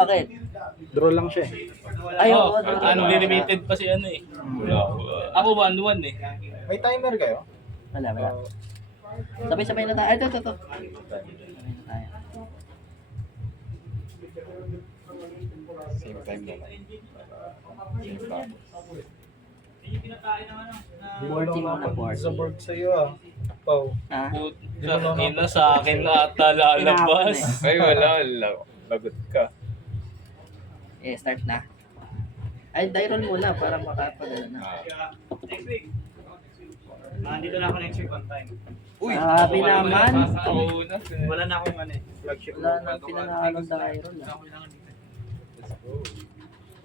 Bakit? Draw lang siya eh. Ay, Oh, oo. unlimited pa si ano eh. Ako 1-1 eh. May timer kayo? Wala. Sabay-sabay na tayo. Ay, ito. Sabay na tayo. Same time na lang. Same tapos. Boarding mo na board. Sa board sa'yo ah. Pau. Ha? Ina sa akin na ata lalabas. Ay, wala. Lagot ka. Eh, start na. Ay, die-roll muna para makapagano na. Nandito na ako next week on time. Uy! Sabi naman. Ako una. Wala na akong ano eh, flagship. Wala nang pinanahalong die-roll. Let's go.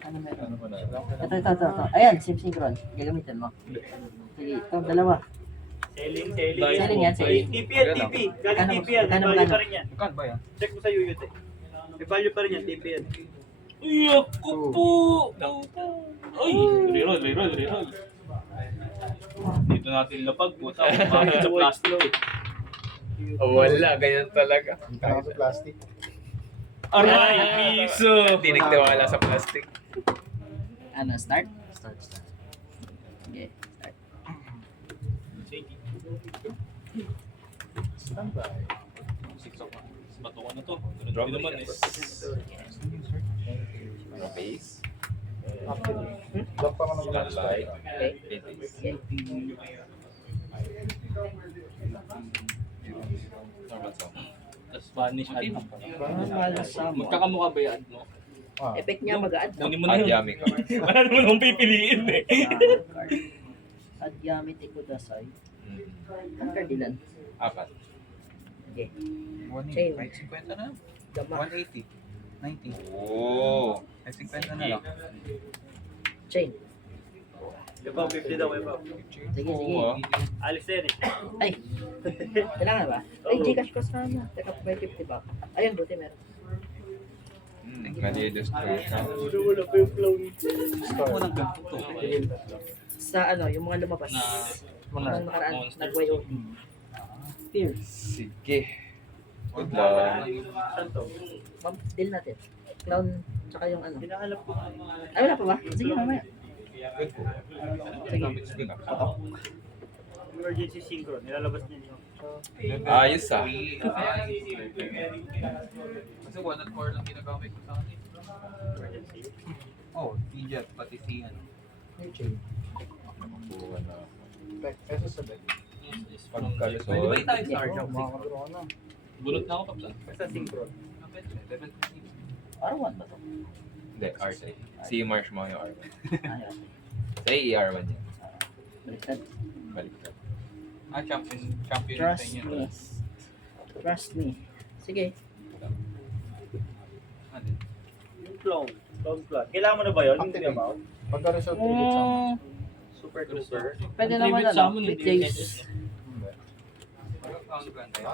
Ano meron? Ano pa na? Ito. Ayan, synchron. Gagamitin mo. Sige, ito, dalawa. Selling. Selling yan, selling. TP yan, TP. Galing TP yan. May value pa rin yan. Magkano ba yan? Check mo sa Yuyut eh. May value pa rin yan, TP yan. Uy, ako po! Ay, reroll. Dito natin lapag po. Bakit sa plastic eh. Oh, wala. Ganyan talaga. Ang tanga sa plastic. Aray, piso! Hindi nagtiwala sa plastic. Ano, start? Start. Okay, start. Standby. Bato ko na to. Ganun din naman eh. Ano base? Lock pa man ng Landline. Okay. Okay. Normal sound. Tapos vanish ad. Mahal sa mo. Magkakamukha ba yung ad mo? Ah, Effect niya mag-add. Kunin mo na yun. Yummy ka. Wala naman akong pipiliin eh. Add gamit ikudasay. Mm. Ang kardilan. 4. Okay. Chain. 50 na. Gama. 180. 90. Oh! 50 na lang. Chain. Ipaw, 50 daw, ipaw. Sige. Oo, ah. Alis na yan eh. Ay. Kailangan ba? Ay, Gcash ko sana. Teka, may 50 ba? Ayun, buti meron. Mali-destroy ka. Wala pa yung flow nito. Unang ganito to. Sa ano, yung mga lumabas. Na Yung nakaraan, monster. nag-YOT. Fear. Sige. Good luck. Saan to? Ma'am, deal natin. Clown, tsaka yung ano. Hinahanap ko. Ay, wala pa ba? Sige, mamaya. Good po. Sige na. Emergency synchro. Nilalabas niya niyo. Ayos ah. Kasi 1 at 4 lang ginagamit ko sa akin. Emergency. Oh, TJet, pati si ano. may chain. Buwan na. Peso sa bed. Pagkalusot. Pwede ba yung tayo sa Oh, Arjok? makakadraw ka na. Bunot na ako, Papsan. Basta synchro. Level 15. R1 ba to? Hindi, R3. Si Marsh mo yung R1. Ayun. Sa ER1 yan. Baliktad. Baliktad. Ah, champion sa Trust inyo. me. Trust me. Sige. Ano? Yung clone. Clone clone. Kailangan mo na ba yun? Hindi Activate. ba? Pagka-result tribute sa amin. Super duper. Pwede Ang naman tribute sa ano, amin, hindi weekdays. SS, no?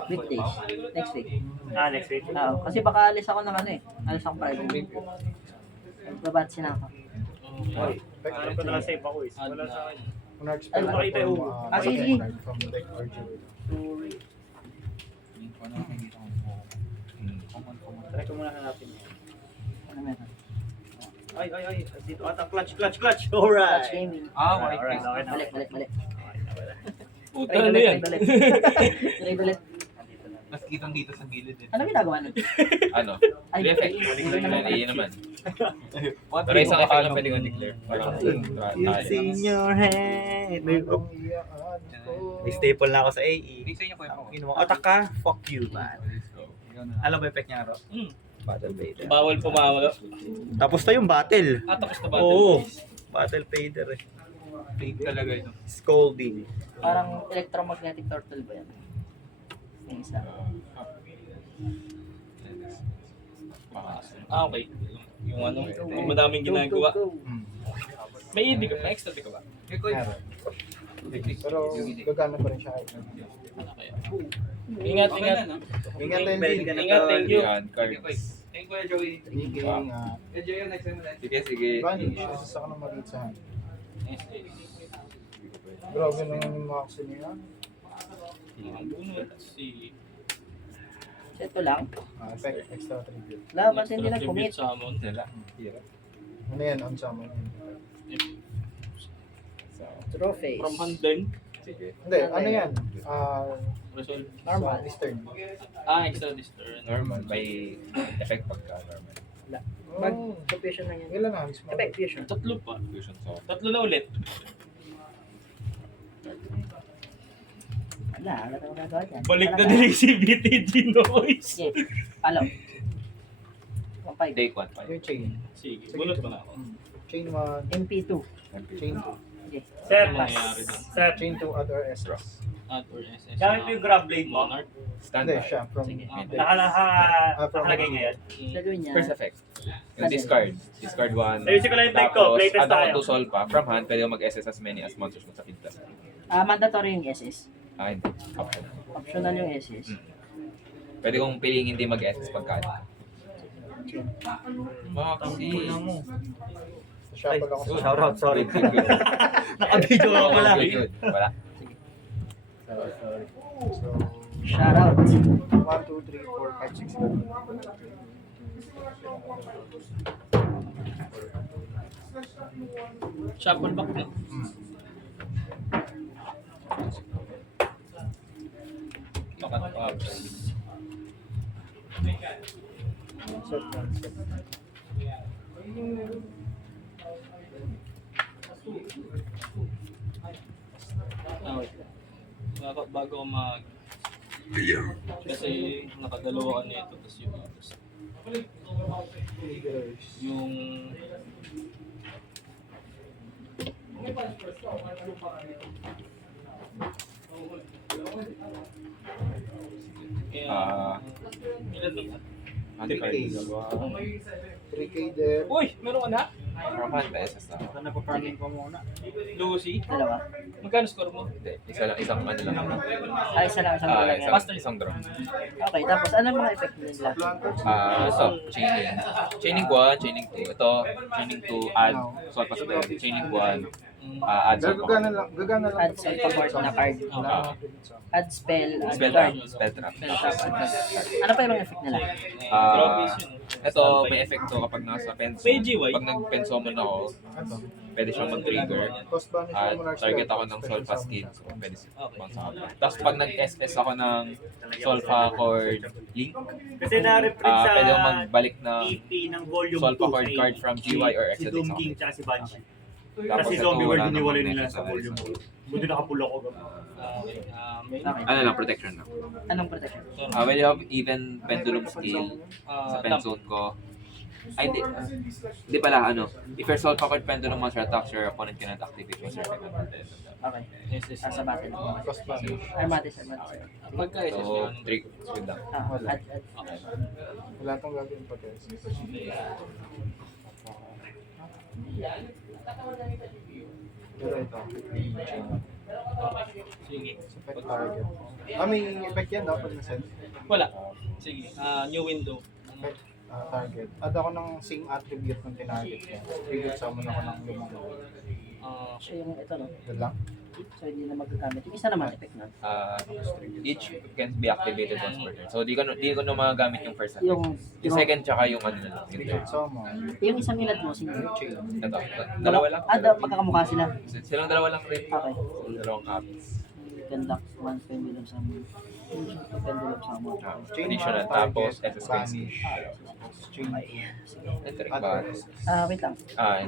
Hindi. Weekdays. Next week. Next week. Oo, kasi baka alis ako ng ano eh. Alis akong Friday. Babatsi na ako. Oh. Parang ko nakasave ako eh. Wala sa akin. Kung na-expect Ay, ko makita yung- from, Ah, sige. from deck or jewel. Sorry. Hindi ko nakikita ko. Common. Try ko muna hanapin niya. Ano meron? Ay. Dito ata. Clutch. Alright. Touch gaming. Ah, Alright, white okay na. Balik. Puta na yan. Try balik. Mas kitang dito sa gilid eh. Ano ginagawa nun? Ano? Ay, Reflect. Mali naman. Pero isang effect lang pwedeng declare. Parang tayo. your head. Ang iyaan ko. May staple na ako sa AE. Hindi sa inyo po yung Kinuha. Atak ka. Fuck you, man. Let's go. Alam mo effect niya, Ro? Hmm. Battle Vader. Bawal pumawala. Tapos na yung battle. Tapos na battle. Oo. Battle Vader eh. fake talaga ito. Scolding. Parang electromagnetic turtle ba yan? Yung isa. Ah, okay. Yung ano, yung madaming ginagawa. Go. May ED ka, may extra di ka ba? Meron. Pero gagana pa rin siya. Ano kaya? Ingat. Ingat din, Belt Jin. ka na Ingat, to. thank you. Yan, cards. Thank you, Joey. Sige, ingat. Joey, next time ulit. Sige. Vanish, isa ka na maliit sa hand. Grabe naman yung mga action niya. Ang bunot si Ito lang. Effect, extra tribute. Wala, kasi hindi nag-commit. Summon. Nila. Hirap. Ano yan, on summon? So, Trophies. From hand din. sige. Hindi, ano yan? Resolve. Normal. This turn. Extra this turn. Normal. May effect pagka normal. Mag-fusion lang yan. Ilan na? Mismo. Effect fusion. Tatlo pa. Fusion so. Tatlo na ulit. Wala na magagawa dyan. Balik na Talaga. din yung CBTG noise. Sige, follow. 1-5. Take 1, 5. Yung chain. Sige, bunot mo na ako. Chain 1, MP2. chain 2. Sige. Sir, Ano nangyayari doon? sir, Chain 2, other SS. At or SS. gamit mo yung grab blade mo. Monarch. Hindi, Standby. siya. From Sige. Nakalagay niya yan. Gagawin niya. First effect. Yung discard. Discard 1. Ayusin ko lang yung effect ko, playtest add ako tayo. to solve pa. From hand, pwede mo mag-SS as many as monsters mo sa field plus. Mandatory yung SS. Hindi. Option. Optional yung SS. Pwede kong piliin hindi mag-SS pagka. Maxi. siya pala ako sa Shoutout, sorry. Good, good, good. Nakabidyo ka pala. Good, good. Wala. sorry. So, Shout out. 1, 2, 3, 4, 5, 6, 7. Shuffle back na. Makat option. Set 1, set 2. Wait. Bago ako mag... Kasi nakadalawa ka nito. Tapos yung... Ilan ba? 3K there. Uy! Meron ka na? From hand, SS na. Nagpa-farming pa muna. Lucy? Dalawa. Magkano score mo? Hindi. Isang ano lang. Isa lang, isang lang yan. Isang draw. Okay, tapos ano mga effect nila? So, chaining. Chaining 1, chaining 2. Ito, chaining 2, add, solve pa spell. Chaining 1, add, solve pa. Gagana lang. Gagana lang. Add spell board na card. Add spell, add Spell card. trap. Spell trap. Spell trap, add card. Ano pa yung mga effect nila? Trophies yun. Ito, may effect to kapag nasa penso. May GY? Pag nag-pensummon ako, Ito. pwede siyang mag-trigger. Cost banish At ng monarch target spell. ako ng Solfa skin. So, pwede Okay. sa Tapos pag nag-SS ako ng Solfa Cord Link, Kasi na-reprint sa pwede akong magbalik ng EP ng volume 2. Solfa card from GY or Si Exodus Doom ako. King tsaka si Banshee. Tapos Kasi ito, Zombie World wala hiniwalay namang nila sa necessary. volume 2. Buti nakapula ko. Okay. May... Okay. Ano lang, protection lang. Anong protection? When you have even pendulum skill sa pen zone ko, ay di pala ano, if your Solfa Card pendulum monster attacks, your opponent cannot activate your effect until the end of that. Okay. Sa battle. Cost banish. Armatis, armatis. Pagka SS So, yun. trick, speed lang. Add. Okay. Wala tong gagawin pa guys. Pero ito. Sige. Effect target. May effect yan dapat na set. Wala. Sige. New window. Effect target. Add ako ng sing attribute ng tinarget niya. Trigger summon ako ng lumang. So yung ito no. Ito lang. So hindi na magagamit. Yung isa naman effect nun. Each can be activated once per turn. So, di ko na magagamit yung first effect. Yung Yung second, tsaka yung ano na lang. Yung Trigger third. summon. yung isang ilad mo sino? Chain. Ito, dalawa lang. Magkakamukha sila. Silang dalawa lang rin. Okay. Dalawang copies. Conduct one pendulum summon. Pendulum summon. Chain Additional, 1, tapos target, SS banish. Chain Entering Other ba? SS. Wait lang.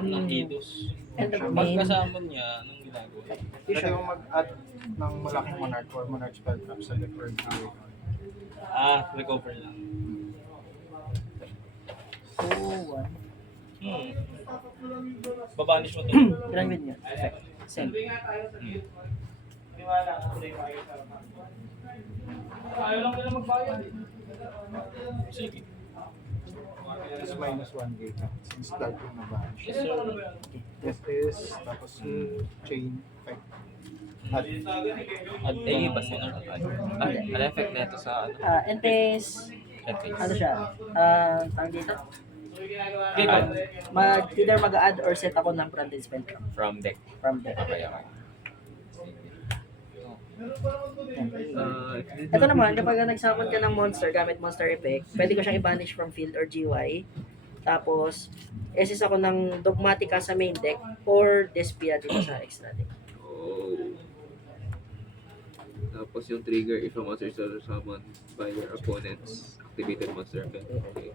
Ng Kidos. End of main. Pagkasama niya, anong ginagawa? Pwede mo mag-add ng malaking monarch or monarch spell trap sa deferred power. Recover lang. So, one. Babanish mo to. Granted nyo. Effect. Same. Ayaw lang nila magbayad. Sige. Tapos minus 1 gate na. Since starting na banish. Yes, sir. SS, tapos chain effect. At At Eh, basta na. Ano effect na ito sa ano? Entes. Entries. Ano siya? Tawag dito? Add Either mag-add or set ako ng fronted spell trap from deck. from there. Okay, okay. Ito naman, kapag nag-summon ka ng monster gamit monster effect, pwede ko siyang i-banish from field or GY. Tapos, SS ako ng Dogmatica sa main deck or Despia dito sa extra deck. Oh. Tapos yung trigger if a monster is also summoned by your opponent's activated monster effect. Okay.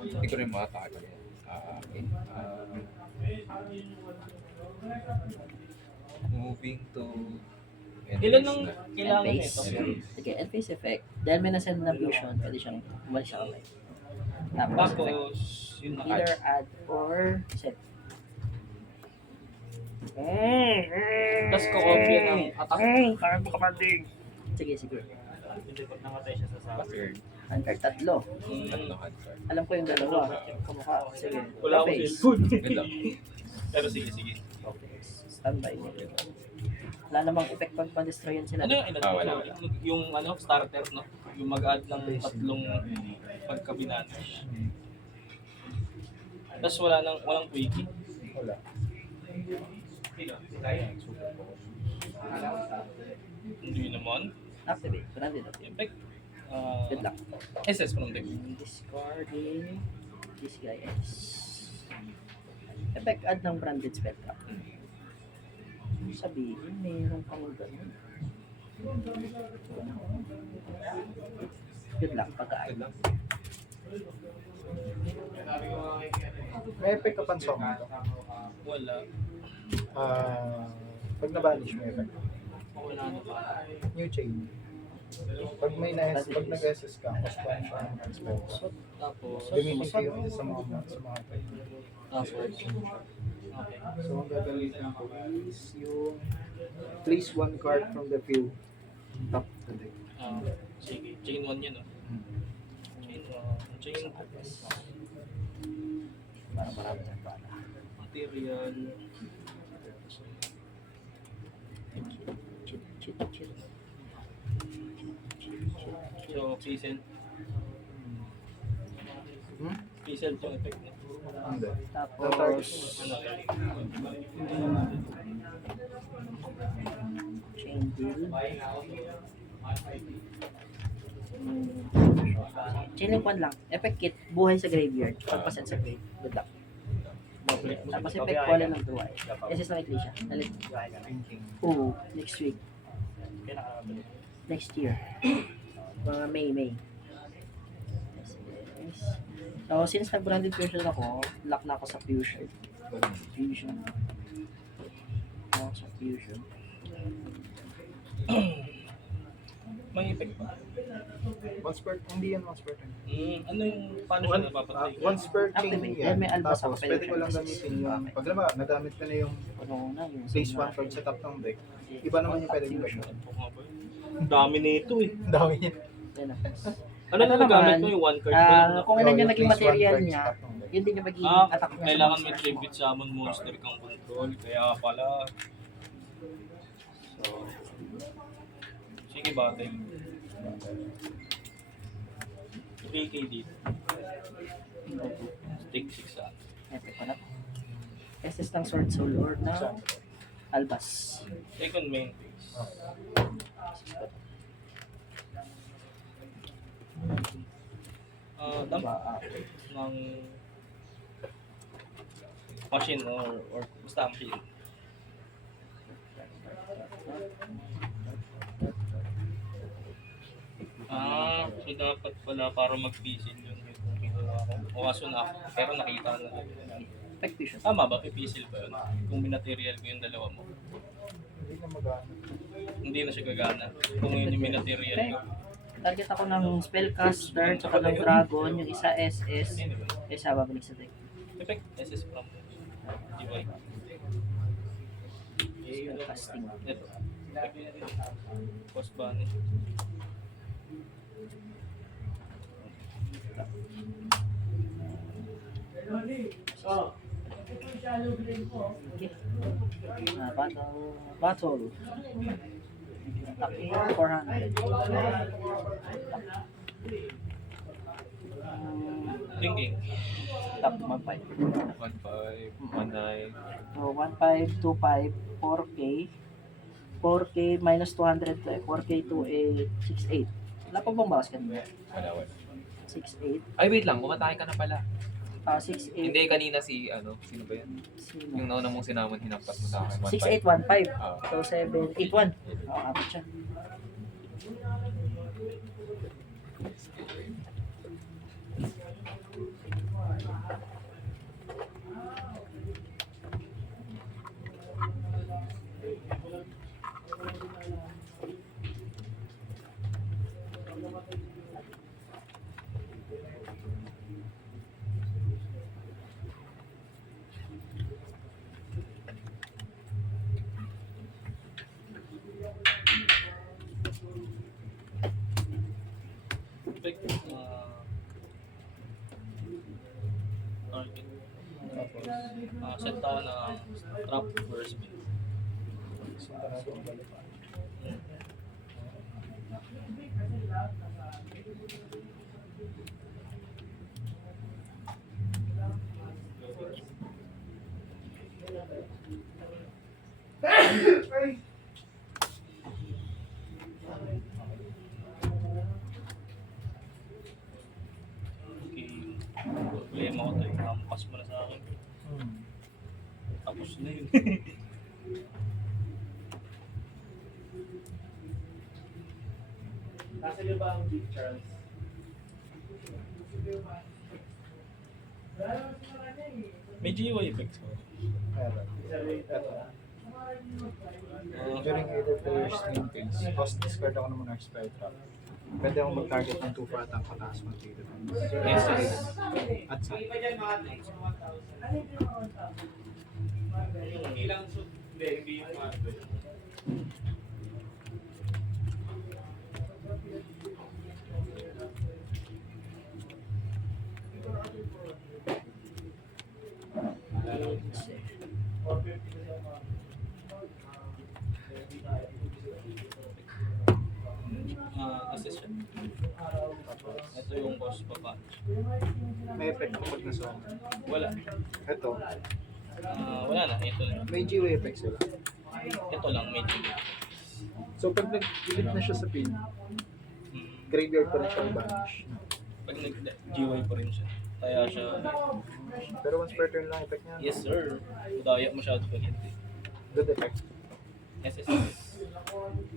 Hindi ko rin makakakita. Okay. Moving to... Ilan ang kailangan End-phase. nito? Sige, end-phase effect. Dahil may nasend na fusion, pwede siyang umalis siya kamay. Tapos, effect. Tapos, yun na. Either add or set. Tapos kukopi ng attack. Parang commanding. Sige, sige. Hindi ko namatay siya sa sabi. Password. Handcard tatlo. Tatlo answer. Alam ko yung dalawa. Kamukha. Sige. Wala akong Face. cellphone. Good luck. Pero sige, sige. Okay. Standby. Wala namang effect pag pa-destroy yan sila. Ano yung ilan? wala. Yung ano, starter, no? Yung mag-add ng tatlong pagkabinano. Tapos walang quickie. Wala. Hindi naman. Activate. Branded up. Effect. Good luck. SS from deck. Discarding. This guy is... Effect add ng branded spell trap. Sabihin, mayroon pang ganun. Good luck pag-aay. May effect ka pang song ito. Wala. Pag na-banish may effect. Wala na pa. New chain. Pag nag-SS ka, postpone siya ng spell. Tapos, Gamitin ko yung isa sa mga tapos, okay. So, ang gagamitin ko is yung place one card from the field. Top of the deck. Sige, chain 1 yun, no? Chain 1. Para marami ng pala. Material. Chit. So, Pixel. Hmm? Pixel yung effect niya. Hindi. Tapos, chain deal. Chain link 1 lang. Effect kit, buhay sa graveyard. Pagpaset sa grave. Good luck. Tapos effect wala ng tuway. SS lang Ecclesia. Nalit. Oo, next week. Next year. Mga May. Yes. So, since nag-branded fusion ako, lock na ako sa fusion. Ako sa fusion. May effect pa. Once per, hindi yan once per turn. Ano yung, paano siya napapatay? Once per chain Activate. yan. May albas ako, Tapos, pwede pwede ko lang siya gamitin yung, Okay. pag nagamit ko na yung Ano na yung place one card sa top ng deck, iba naman yung pwede yung gawin. Ang dami nito eh. Ang dami niya. Yan na. Ano na nagamit mo yung one card ba? Kung ilan yung naging place one material card niya, sa top ng deck. yun din yung magiging attack niya. Kailangan may tribute summon monster kang control. Kaya pala. So, sige batay. 3K dito. Stick 6 sa Epic pa na. SS ng Sword Soul Lord na Albas. second main phase. Dump ng machine or basta machine. So dapat pala para mag-pisil yun yung ginawa ko. O kaso na ako, pero nakita na. Effect fusion. Tama ba? Pipisil ba yun? Kung minaterial ko yung dalawa mo. Hindi na magana. Hindi na siya gagana. Kung yun yung minaterial ko. Target ako ng Spellcaster, tsaka ng Dragon, yung isa SS, isa babalik sa deck. Effect SS from DY. Spellcasting. Ito. Post ban. Okay. Battle. Attack 400. Thinking. Top 1.5. 1.5, 1.9. So, 1.5, 2.5, 4K. 4K minus 200 to 4K to 6.8. Wala pa bang bawas kanina? Wala. 6.8. Ay, wait lang. Kumatake ka na pala. 6.8. Hindi, kanina si, sino ba yan? Sino? Yung nauna mong sinamon, hinampas mo sa akin. 6.8, 1.5. Ah. So, 7, 8.1. Abot siya. Effect, target. Tapos, set ako ng trap first base. Okay, problema ko tayo. Nampas mo na sa akin. Tapos na yun. Nasa niyo ba ang Big Charles? May GUI effects ko. Meron. Ito. During either player's name phase, cost discard ako ng Monarch Spelltrap. Pwede akong mag-target ng 2 for attack pataas mo dito. Yes, At sa assist siya. Ito yung boss pa. may effect ko pag nasa Wala. ito, Wala na. Ito lang. may GUI effect sila. Ito lang. May GUI. So pag nag-delete na siya sa field, Hmm. graveyard pa rin siya i-banish. Pag nag-GUI pa rin siya. Kaya siya, Pero once per turn lang effect niya. yes sir. Udaya masyado pag hindi. Good effect. SS.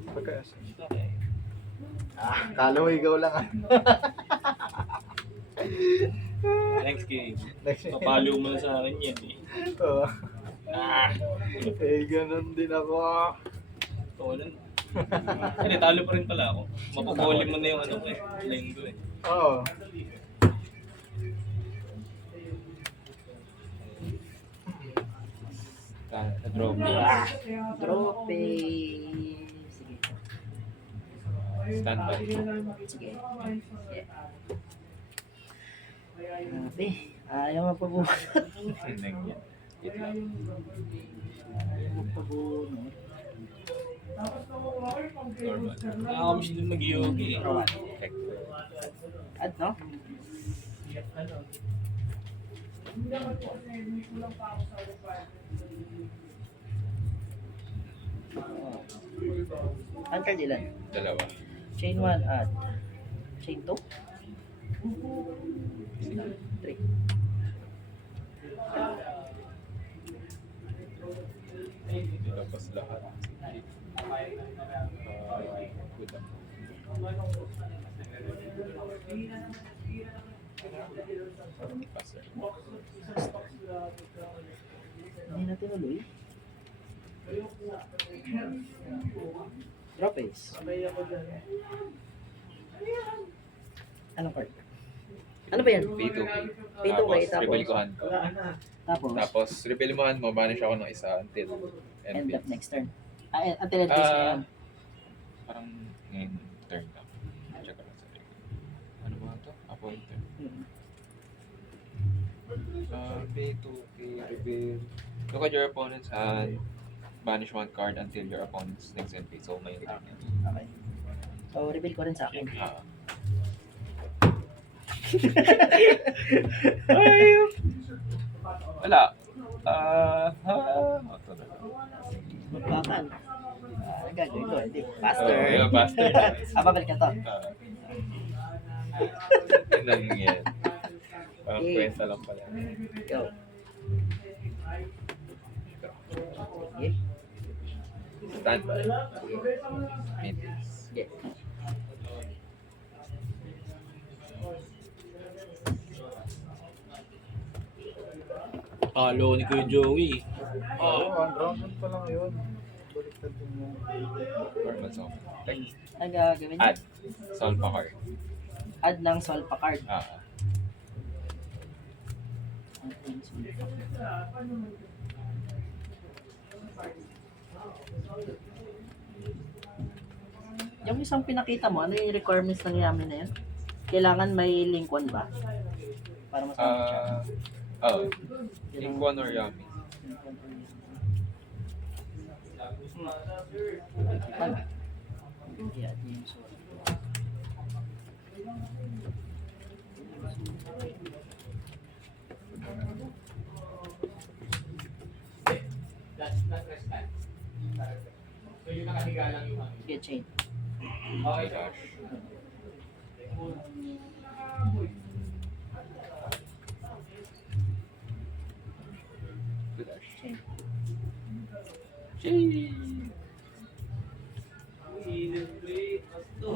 Pagka Okay. kala mo ikaw lang ah. Next game. Next Papalo mo na sa akin yan eh. Oo. Ganun din ako. Tolan. Hindi, talo pa rin pala ako. Mapupuli mo na yung ano ko eh. Lane ko eh. Oo. Na-draw mo. Trophy. Sige. Standby. Sige. Yeah. Grabe. Ayaw mapabunot. Wait lang. Ayaw mapabunot. Normal. Nakakamiss din mag-yogi eh. Check. Add, no? Ang card ilan? Dalawa. Chain 1 add. Chain 2? 3. Nilabas lahat. Good luck. Passer. Hindi natin uloy. Drop ace. Anong card? Ano ba yan? P2. P2K, Tapos, tapos? reveal ko hand ko. Tapos, Tapos, reveal mo hand mo, banish ako ng isa until end end of phase. next turn. Until end phase na yan. Parang ngayon, turn lang. Check ko lang sa reveal. Ano ba ito? Appointer. P2K, reveal. Look at your opponent's hand. Banish one card until your opponent's next end phase. So, may turn yan. Okay. So, reveal ko rin sa akin. Ah, Ayun! Wala. Auto na lang. Bakal. Gagawin ko. Hindi. Faster. Oh, yeah, faster. Babalik ka to. Yun lang yan. Parang Okay. kwenta lang pala. Go. Sige. Stand by. Maintenance. Sige. Halo ni Kuya Joey. Oo, ang round one pa lang yun. Baliktad din mo. Normal song. Like, Ang gagawin niya? add. Solve pa card. Add ng Solpa card. Yung isang pinakita mo, ano yung requirements ng Yami na yun? Kailangan may link 1 ba? Para masama siya. Ink 1 or Yummy. Yeah, yung sorry. Get chain. Okay, Josh. Good Ash.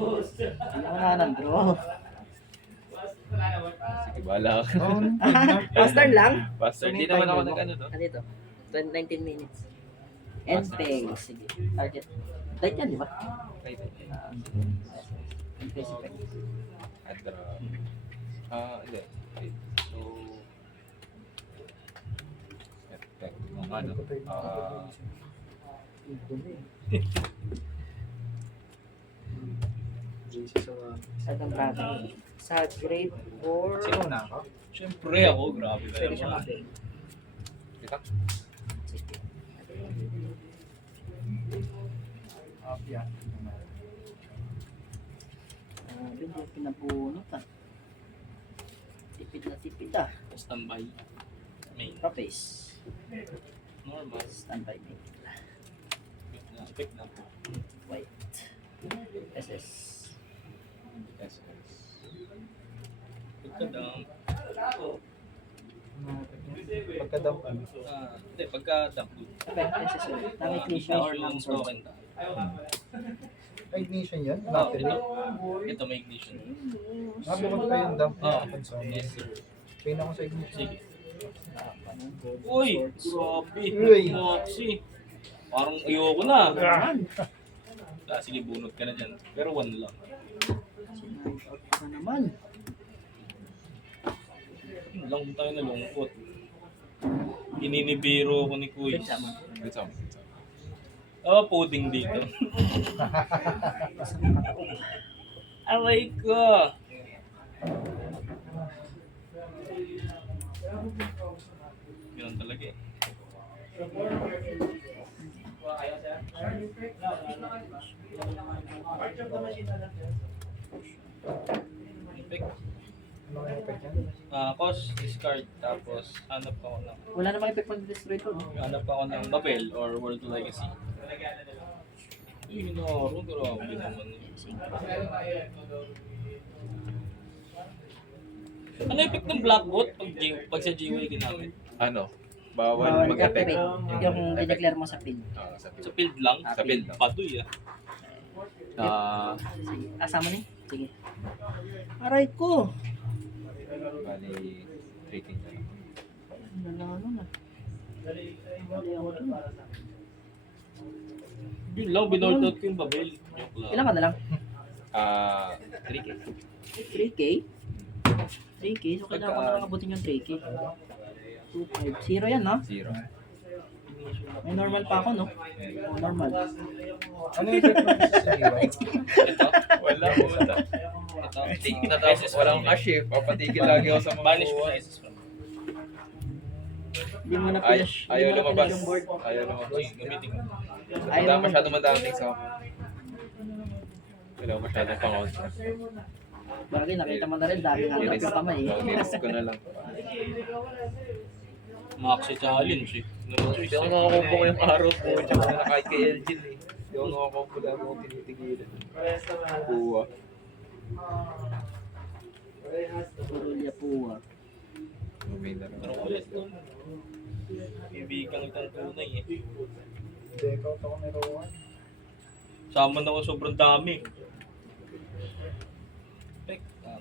Kailangan na ng draw. Sige, bahala ka. Faster lang? Faster. Hindi naman ako nag-ano, no? Ano ito? 19 minutes. End phase. Sige. Target. Light yan, di ba? Right. End phase effect. At hindi. Wait. So, effect ng ano? JC sa Sa itong bracket. Sa grade 4. Sino na ako? Siyempre ako, grabe ka Pwede siya naman. mag-grade. Kita? Sige. Yeah. Hindi pinabunot ah. Tipid na tipid ah. Standby. Main. Propace. Normal. Standby main. Pick na po. White. SS. Yes. Pick ka down. Pagka-dump ano? Hindi, pagka-dump. Okay, SS ulit. Nang-ignition or nang-source. Okay. May ignition yan? Oh, Battery? ito may ignition. Bukod pa yung dump Oo. na console. Yes, sir. Pay na ako sa ignition. Sige. Gold Uy! source. Grabe! Uy! Moxie! Parang ayoko na. Sige, bunot ka na dyan. Pero 1 lang. Sinout out ka naman. Lang tayo nalungkot. Ininibiro ko ni Kuy. Good song. Pudding dito. Aray ko! Ganun talaga eh. Pick. Ano yung effect yan? Cost, discard, tapos hanap ako ng Wala namang effect mag-destroy to, no? Babel or World Legacy. Yun na, grabe naman. Ano effect ng Blackbot pag sa GUI ginamit? Ano? Bawal mag-effect. Yung dineclare mo sa field. Sa Sa field lang? Sa field lang. Patoy Sige. Asama ni? Sige. Aray ko! Bali, 3 na lang. Ano na? Mali ako dun. Yun lang, binordot ko yung Babel. Joke lang. Ilan ka na lang? 3K. 3K? 3K? So kailangan ko na lang abutin yung 3K. 2.5. Zero yan, no? 0. May normal pa ako, no? Oh, normal. Ano yung effect ng sa GUI? Ito? Wala po. Ito? Tigil na tapos walang cash eh. Papatigil lagi ako sa mga Banish mo buwan. sa SS from. Hindi mo na finish. Ayaw Hindi mo na lumabas. finish yung board. Ayaw lumabas. Uy, gamitin ko. Ayaw mo. Masyado madaming sa wala masyadong pang-out. Bagay, nakita mo na rin, dami nga yung kamay. Niris ko na lang. Maxi challenge eh. No Hindi choice ako eh. nakakombo ngayong araw po. Tsaka na kahit kay Elgin eh. Hindi ako nakakombo lang ako tinitigilan. Kuha. Purulya Pua. May na Pero ulit nun. Ibigang itong tunay eh. Deck out ako ni Rowan. Sama na ako sobrang dami.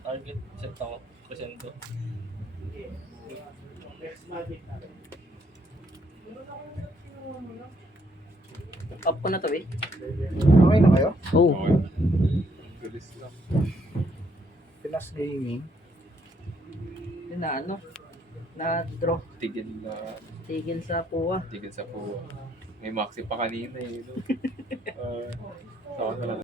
Target set ako. Presento. Up ko na to eh. Okay na kayo? Oh. Okay. Bilis lang. Pinas Gaming. Yun na ano. Na draw. Tigil na. Tigil sa Pua. Tigil sa kuha. May maxi pa kanina eh. No? Saka na lang.